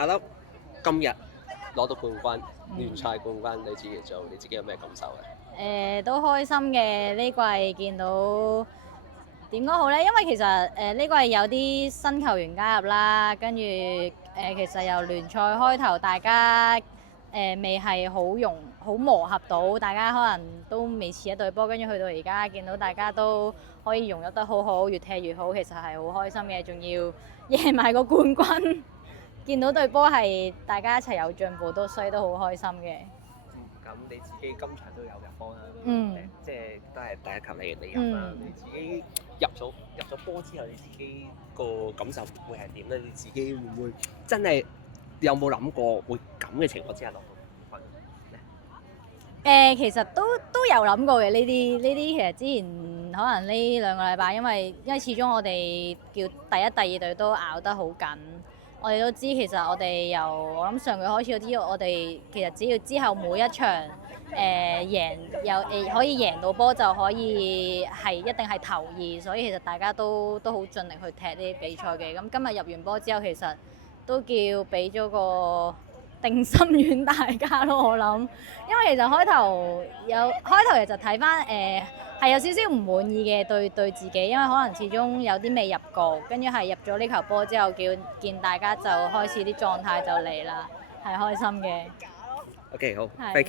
阿粒今日攞到冠軍，聯賽冠軍，你自己有咩感受咧？都開心嘅，呢季見到點講好呢？因為其實呢季有啲新球員加入啦，跟住其實由聯賽開頭大家未係好磨合到，大家可能都未似一隊波，跟住去到而家見到大家都可以融入得好好，越踢越好，其實係好開心嘅，仲要贏埋個冠軍，見到隊波係大家一齊有進步，都好開心嘅。咁你自己今場都有入波啦，即係都係第一球你入啦。你自己入咗波之後，你自己個感受會係點咧？你自己會唔會真係有冇諗過會咁嘅情況之下攞到冠軍咧？其實都有諗過嘅呢啲，其實之前可能呢2個禮拜，因為始終我哋叫第一、第二隊都咬得好緊。我哋都知其實我哋由我諗上個月開始都知道，我哋其實只要之後每一場贏可以贏到波就可以一定係頭2，所以其實大家都好盡力去踢呢啲比賽嘅。咁今日入完波之後，其實都叫俾咗個定心丸大家咯，我諗，因為其實開頭其實睇翻係有少少唔滿意嘅對自己，因為可能始終有啲未入局，跟住係入咗呢球波之後，見大家就開始啲狀態就嚟啦，係開心嘅。OK，好，係。thank you。